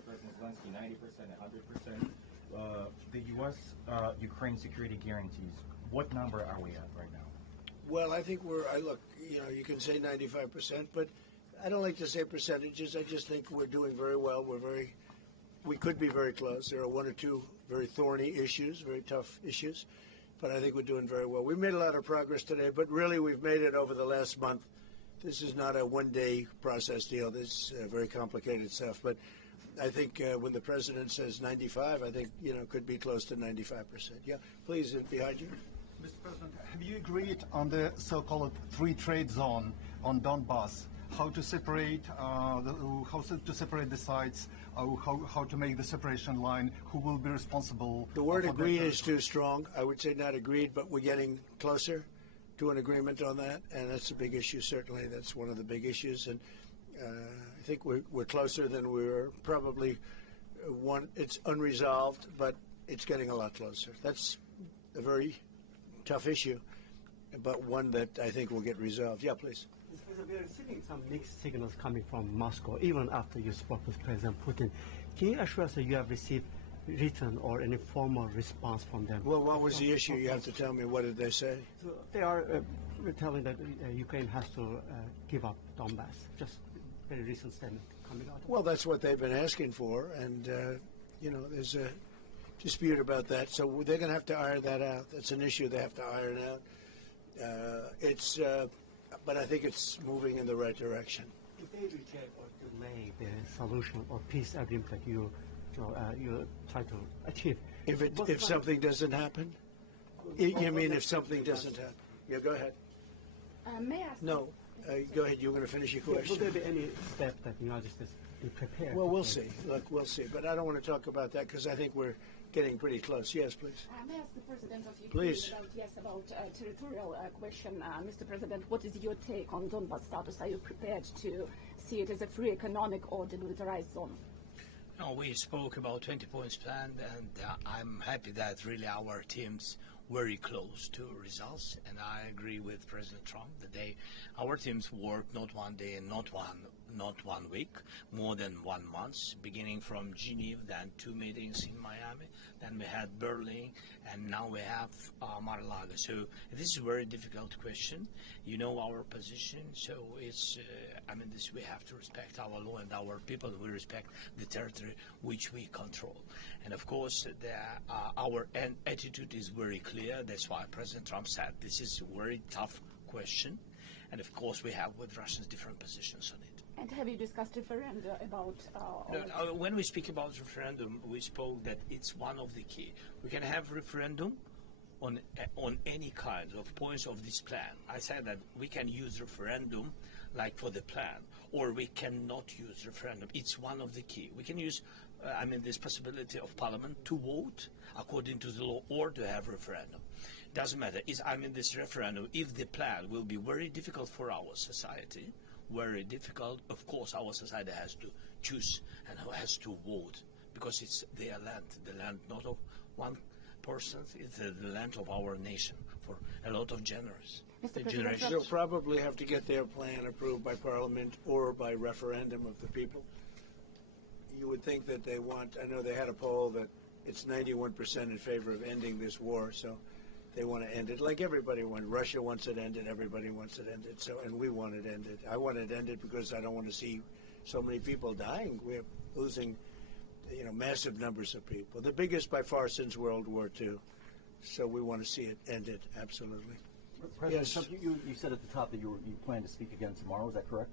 President Zelenskyy, 90%, 100%. The U.S. Ukraine security guarantees. What number are we at right now? Well, I think look, you can say 95%, but I don't like to say percentages. I just think we're doing very well. We could be very close. There are one or two very thorny issues, very tough issues, but I think we're doing very well. We've made a lot of progress today, but really we've made it over the last month. This is not a one-day process deal. This is very complicated stuff, but I think when the president says 95, I think, could be close to 95%. Yeah, please, behind you. Mr. President, have you agreed on the so-called free trade zone on Donbass? How to separate the sites? How to make the separation line? Who will be responsible? The word agreed is too strong. I would say not agreed, but we're getting closer to an agreement on that, and that's a big issue. Certainly, that's one of the big issues, and I think we're closer than we were. Probably it's unresolved, but it's getting a lot closer. That's a very tough issue, but one that I think will get resolved. Yeah, please. We are receiving some mixed signals coming from Moscow, even after you spoke with President Putin. Can you assure us that you have received written or any formal response from them? Well, what was the issue? You have to tell me. What did they say? So they are telling that Ukraine has to give up Donbass. Just very recent statement coming out. Well, that's what they've been asking for, and there's a dispute about that. So they're going to have to iron that out. That's an issue they have to iron out. But I think it's moving in the right direction. If they reject or delay the solution or peace agreement that you try to achieve, if something doesn't happen, you mean if something doesn't happen? Yeah, go ahead. May I ask? No, go ahead. You were going to finish your question. Will there be any step that the United States be prepared? Well, we'll see. Look, we'll see. But I don't want to talk about that because I think we're getting pretty close. Yes, please. May I ask the President of Ukraine please. about territorial question? Mr. President, what is your take on Donbass status? Are you prepared to see it as a free economic or demilitarized zone? No, we spoke about 20 points plan, and I'm happy that really our team's very close to results, and I agree with President Trump that our teams worked not one day, not one week, more than 1 month, beginning from Geneva, then 2 meetings in Miami, then we had Berlin, and now we have Mar-A-Lago. So this is a very difficult question. You know our position, so it's we have to respect our law and our people. We respect the territory which we control, and of course our attitude is very clear. That's why President Trump said this is a very tough question, and of course we have with Russians different positions on it. And have you discussed referendum about? When we speak about referendum, we spoke that it's one of the key. We can have referendum on any kind of points of this plan. I said that we can use referendum like for the plan, or we cannot use referendum. It's one of the key. We can use this possibility of parliament to vote according to the law or to have referendum. Doesn't matter. This referendum, if the plan will be very difficult for our society, very difficult, of course our society has to choose and has to vote, because it's their land, the land not of one person, it's the land of our nation for a lot of generations. They'll probably have to get their plan approved by parliament or by referendum of the people. You would think that they want, I know they had a poll that it's 91% in favor of ending this war, so they want to end it like everybody wants. Russia wants it ended, everybody wants it ended, and we want it ended. I want it ended because I don't want to see so many people dying. We're losing massive numbers of people, the biggest by far since World War II. So we want to see it ended, absolutely. President yes. Trump, you said at the top that you plan to speak again tomorrow. Is that correct?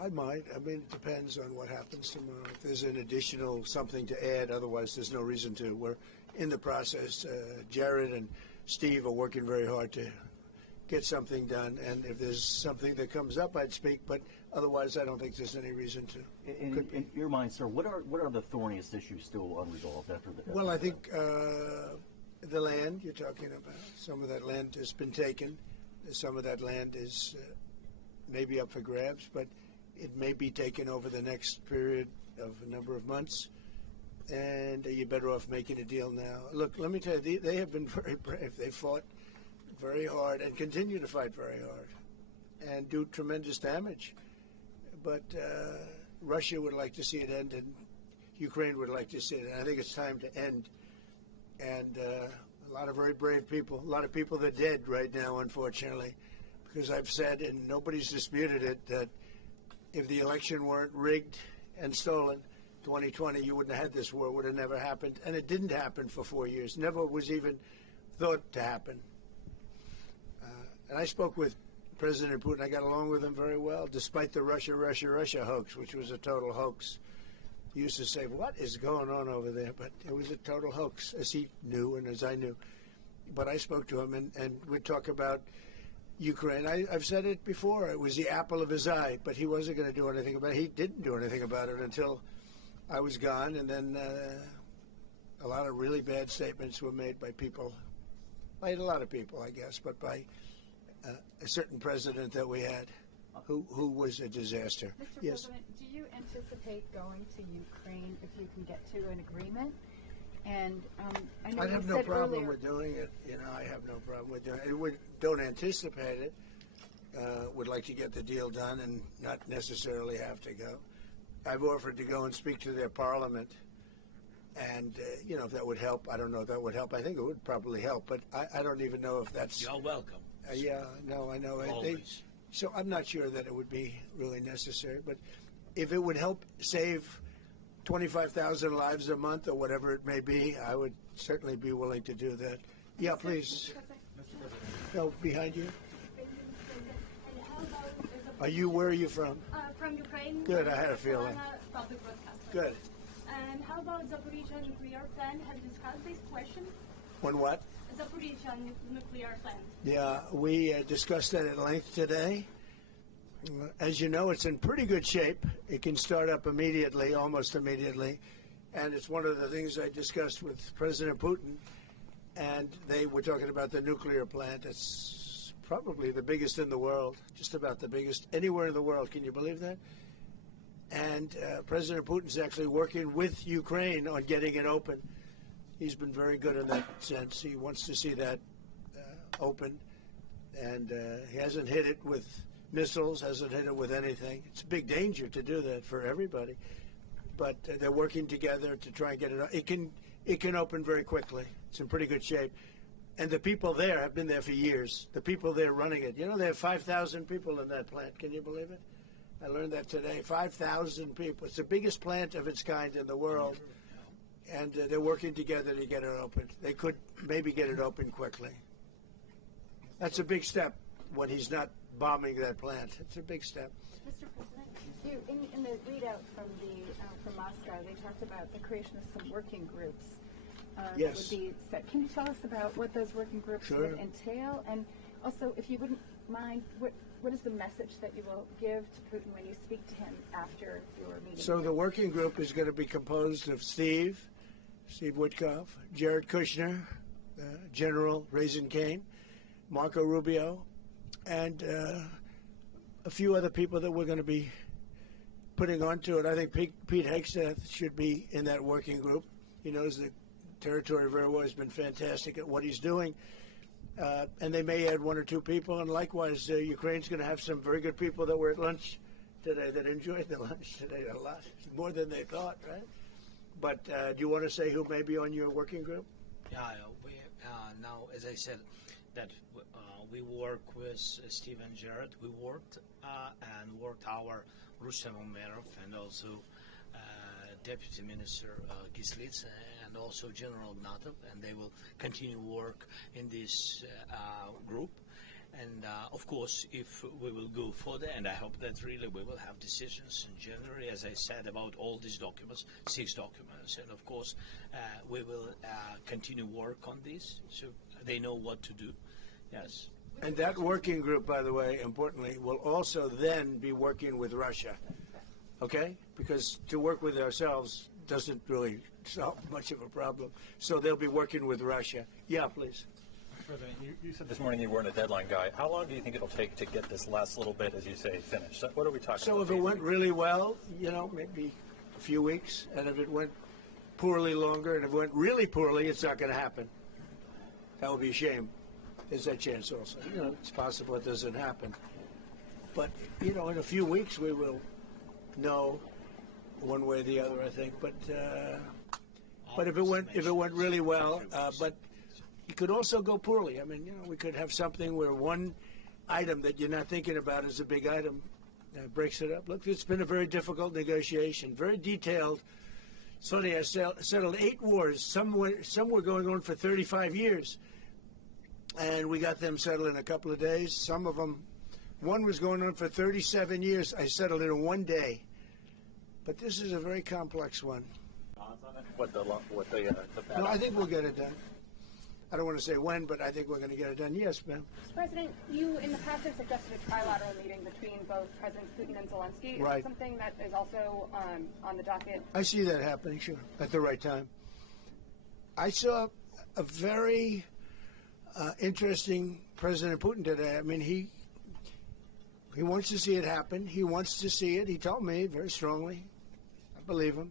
I might. It depends on what happens tomorrow. If there's an additional something to add, otherwise there's no reason to. We're in the process. Jared and Steve are working very hard to get something done, and if there's something that comes up, I'd speak, but otherwise I don't think there's any reason to. In your mind, sir, what are the thorniest issues still unresolved after the... Well, I think the land you're talking about, some of that land has been taken. Some of that land is maybe up for grabs, but it may be taken over the next period of a number of months, and you're better off making a deal now. Look, let me tell you, they have been very brave. They fought very hard and continue to fight very hard and do tremendous damage. But Russia would like to see it end, and Ukraine would like to see it. And I think it's time to end. And a lot of very brave people, a lot of people that are dead right now, unfortunately, because I've said, and nobody's disputed it, that if the election weren't rigged and stolen, 2020, you wouldn't have had this war. It would have never happened. And it didn't happen for 4 years. Never was even thought to happen. And I spoke with President Putin. I got along with him very well, despite the Russia hoax, which was a total hoax. He used to say, what is going on over there? But it was a total hoax, as he knew and as I knew. But I spoke to him, and we'd talk about Ukraine. I've said it before. It was the apple of his eye, but he wasn't going to do anything about it. He didn't do anything about it until I was gone, and then a lot of really bad statements were made by people, by a lot of people, I guess, but by a certain president that we had who was a disaster. Mr. Yes. President, do you anticipate going to Ukraine if you can get to an agreement? And I know I you have no said problem earlier, with doing it. You know, I have no problem with doing it. Don't anticipate it. Would like to get the deal done and not necessarily have to go. I've offered to go and speak to their parliament, and you know, if that would help. I don't know if that would help. I think it would probably help, but I don't even know if that's. You're welcome. Yeah, no, I know. Always. So I'm not sure that it would be really necessary, but if it would help save 25,000 lives a month or whatever it may be, I would certainly be willing to do that. Yeah, please. No, behind you. Where are you from? From Ukraine. Good, I had a feeling. Public broadcaster. Good. And how about Zaporizhzhia nuclear plant? Have you discussed this question? When what? Zaporizhzhia nuclear plant. Yeah, we discussed that at length today. As you know, it's in pretty good shape. It can start up immediately, almost immediately. And it's one of the things I discussed with President Putin. And they were talking about the nuclear plant. It's probably the biggest in the world, just about the biggest anywhere in the world. Can you believe that? And President Putin's actually working with Ukraine on getting it open. He's been very good in that sense. He wants to see that open. And he hasn't hit it with missiles, hasn't hit it with anything. It's a big danger to do that for everybody. But they're working together to try and get it. It can open very quickly. It's in pretty good shape. And the people there have been there for years. The people there running it. You know, they have 5,000 people in that plant. Can you believe it? I learned that today. 5,000 people. It's the biggest plant of its kind in the world. And they're working together to get it open. They could maybe get it open quickly. That's a big step when he's not bombing that plant. It's a big step. Mr. President, in the readout from Moscow, they talked about the creation of some working groups. Yes. Would be set. Can you tell us about what those working groups Sure. would entail? And also, if you wouldn't mind, what is the message that you will give to Putin when you speak to him after your meeting? So the working group is going to be composed of Steve Witkoff, Jared Kushner, General Raisin Kane, Marco Rubio, and a few other people that we're going to be putting onto it. I think Pete Hegseth should be in that working group. He knows the territory very well. He's been fantastic at what he's doing. And they may add one or two people. And likewise, Ukraine's going to have some very good people that were at lunch today that enjoyed the lunch today a lot, more than they thought, right? But do you want to say who may be on your working group? Yeah, we now, as I said, that we work with Steve and Jared. We worked our Rustem Umerov and also Deputy Minister Gislitz and also General Ignatov, and they will continue work in this group. And of course, if we will go further, and I hope that really we will have decisions in January, as I said, about all these documents, 6 documents, and of course, we will continue work on this, so they know what to do. Yes. And that working group, by the way, importantly, will also then be working with Russia, okay? Because to work with ourselves doesn't really solve much of a problem. So they'll be working with Russia. Yeah, please. President, you said this morning you weren't a deadline guy. How long do you think it'll take to get this last little bit, as you say, finished? What are we talking about? So if it went really well, you know, maybe a few weeks. And if it went poorly, longer. And if it went really poorly, it's not going to happen. That would be a shame. There's that chance also. You know, it's possible it doesn't happen. But, you know, in a few weeks we will know one way or the other, I think. But if it went really well, but it could also go poorly. I mean, we could have something where one item that you're not thinking about is a big item breaks it up. Look, it's been a very difficult negotiation, very detailed. Sonny has settled 8 wars. Some were going on for 35 years, and we got them settled in a couple of days. Some of them, one was going on for 37 years. I settled it in 1 day. But this is a very complex one. No, I think we'll get it done. I don't want to say when, but I think we're going to get it done. Yes, ma'am. Mr. President, you in the past have suggested a trilateral meeting between both Presidents Putin and Zelenskyy. Right. Is that something that is also on the docket? I see that happening, sure, at the right time. I saw a very interesting President Putin today. I mean, he wants to see it happen. He wants to see it. He told me very strongly. I believe him.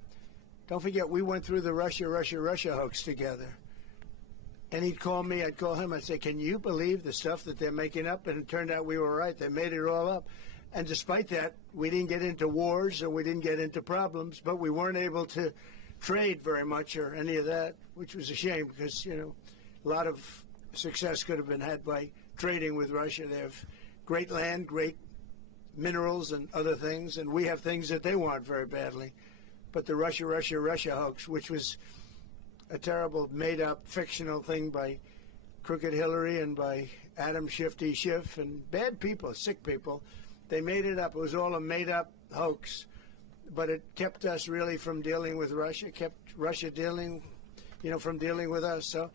Don't forget, we went through the Russia hoax together. And he'd call me, I'd call him, I'd say, can you believe the stuff that they're making up? And it turned out we were right. They made it all up. And despite that, we didn't get into wars or we didn't get into problems, but we weren't able to trade very much or any of that, which was a shame because, a lot of success could have been had by trading with Russia. They have great land, great minerals and other things, and we have things that they want very badly. But the Russia hoax, which was a terrible, made-up, fictional thing by Crooked Hillary and by Adam Shifty Schiff and bad people, sick people. They made it up. It was all a made-up hoax. But it kept us really from dealing with Russia, kept Russia dealing, from dealing with us. So,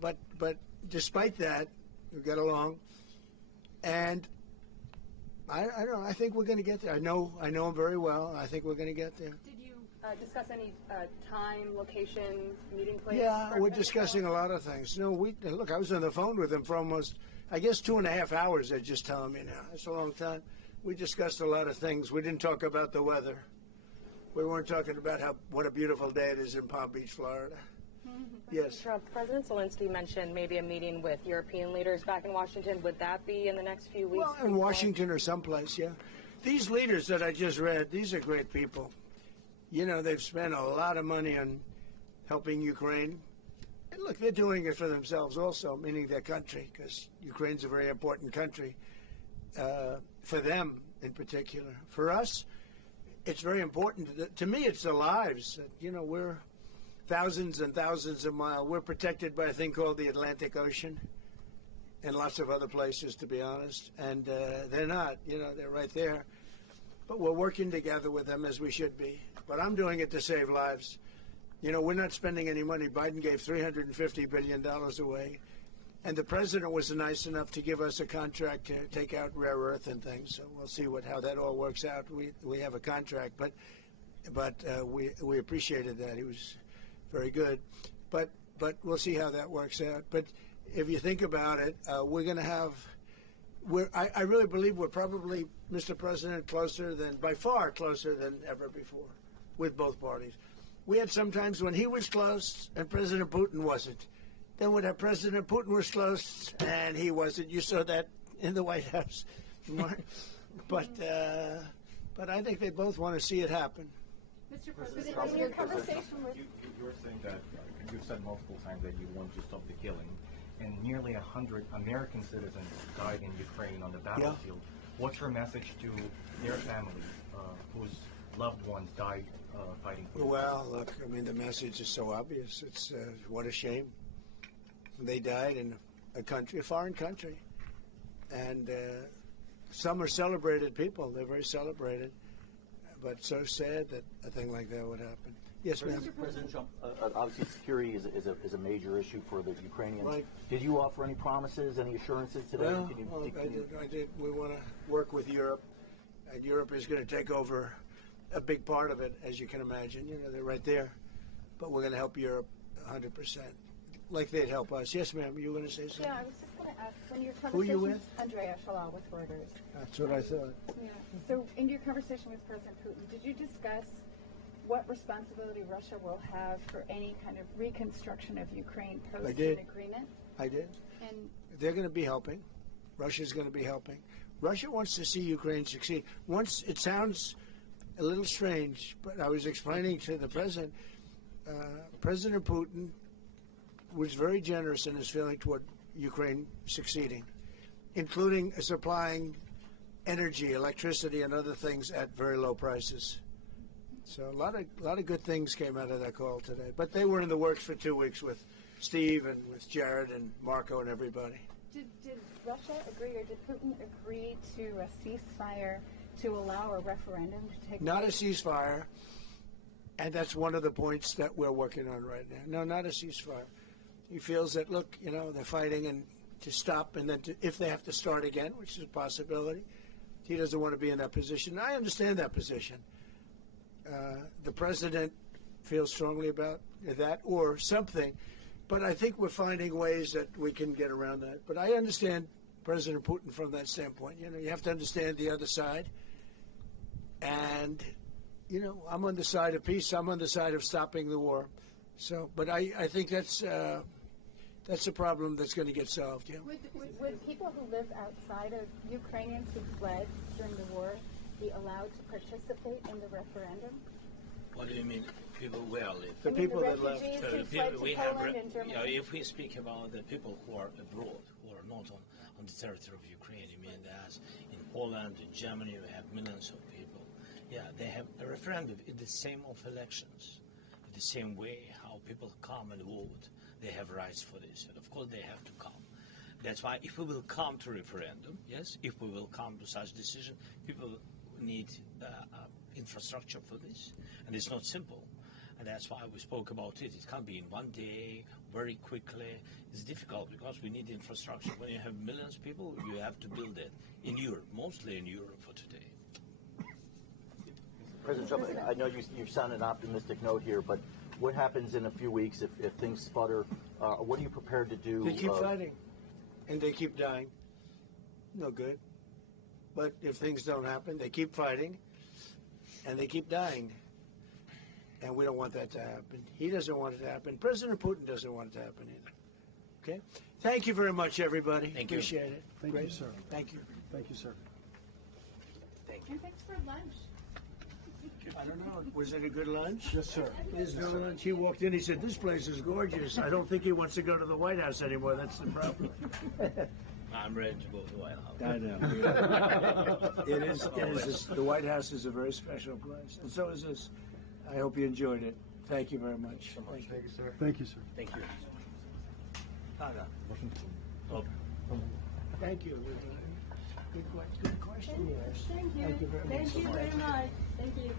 but despite that, we got along. And I don't know. I think we're going to get there. I know him very well. I think we're going to get there. Did you discuss any time, location, meeting place? Yeah, we're discussing a lot of things. Look, I was on the phone with him for almost, I guess, 2.5 hours. They're just telling me now. It's a long time. We discussed a lot of things. We didn't talk about the weather. We weren't talking about what a beautiful day it is in Palm Beach, Florida. Yes. Trump, President Zelenskyy mentioned maybe a meeting with European leaders back in Washington. Would that be in the next few weeks? Well, in Washington or someplace, yeah. These leaders that I just read, these are great people. They've spent a lot of money on helping Ukraine. And look, they're doing it for themselves also, meaning their country, because Ukraine's a very important country for them in particular. For us, it's very important. To me, it's the lives. We're thousands and thousands of miles. We're protected by a thing called the Atlantic Ocean and lots of other places, to be honest. And they're not. They're right there. But we're working together with them as we should be. But I'm doing it to save lives. We're not spending any money. Biden gave $350 billion away. And the president was nice enough to give us a contract to take out rare earth and things. So we'll see how that all works out. We have a contract. But we appreciated that. He was very good. But we'll see how that works out. But if you think about it, we're going to have... I really believe we're probably, Mr. President, by far closer than ever before with both parties. We had some times when he was close and President Putin wasn't. Then when President Putin was close and he wasn't, you saw that in the White House. But I think they both want to see it happen. Mr. President, in your conversation with... You're saying that, you've said multiple times that you want to stop the killing. And nearly 100 American citizens died in Ukraine on the battlefield. Yeah. What's your message to their families whose loved ones died fighting for you? Well, look, the message is so obvious. It's what a shame. They died in a foreign country. And some are celebrated people. They're very celebrated. But so sad that a thing like that would happen. Yes, ma'am. President Trump, obviously security is a major issue for the Ukrainians. Right. Did you offer any promises, any assurances today? Well, I did. We want to work with Europe, and Europe is going to take over a big part of it, as you can imagine. They're right there. But we're going to help Europe 100%, like they'd help us. Yes, ma'am. You were going to say something? Yeah, I was just going to ask, when your conversation... Who are you with? Andrea Shalal with Reuters. That's what I thought. Yeah. So in your conversation with President Putin, did you discuss what responsibility Russia will have for any kind of reconstruction of Ukraine post an agreement? I did. And they're going to be helping. Russia's going to be helping. Russia wants to see Ukraine succeed. It sounds a little strange, but I was explaining to the president, President Putin was very generous in his feeling toward Ukraine succeeding, including supplying energy, electricity, and other things at very low prices. So a lot of good things came out of that call today. But they were in the works for 2 weeks with Steve and with Jared and Marco and everybody. Did Russia agree, or did Putin agree to a ceasefire to allow a referendum to take Not a place? ceasefire, and that's one of the points that we're working on right now. No, not a ceasefire. He feels that, look, they're fighting and to stop, and then if they have to start again, which is a possibility, he doesn't want to be in that position. I understand that position. The president feels strongly about that or something, but I think we're finding ways that we can get around that. But I understand President Putin from that standpoint. You have to understand the other side. And, I'm on the side of peace. I'm on the side of stopping the war. So, but I think that's a problem that's going to get solved. Yeah. Would people who live outside of Ukrainians who fled during the war be allowed to participate in the referendum? What do you mean, people where live? The people that left. refugees So who the fled people to we have, Poland and Germany. if we speak about the people who are abroad, who are not on the territory of Ukraine, I mean, there's in Poland, in Germany, we have millions of people. Yeah, they have a referendum in the same of elections, in the same way how people come and vote. They have rights for this, and of course they have to come. That's why if we will come to referendum, yes, if we will come to such decision, people need infrastructure for this, and it's not simple. And that's why we spoke about it. It can't be in one day, very quickly. It's difficult because we need infrastructure. When you have millions of people, you have to build it in Europe, mostly in Europe for today. President Trump, I know you sound an optimistic note here, but what happens in a few weeks if things sputter? What are you prepared to do? They keep fighting, and they keep dying. No good. But if things don't happen, they keep fighting, and they keep dying. And we don't want that to happen. He doesn't want it to happen. President Putin doesn't want it to happen either. Okay? Thank you very much, everybody. Thank you. Appreciate it. Thank Great. you, sir. Thank you. Thank you, sir. And thanks for lunch. I don't know. Was it a good lunch? Yes, sir. There's no lunch. He walked in. He said, "This place is gorgeous." I don't think he wants to go to the White House anymore. That's the problem. I'm ready to go to the White House. I know. It is. The White House is a very special place, and so is this. I hope you enjoyed it. Thank you very much. Thank you, sir. Thank you, sir. Thank you. Thank you. Good question. Yes. Thank you. Thank you very much. Thank you very much. Thank you.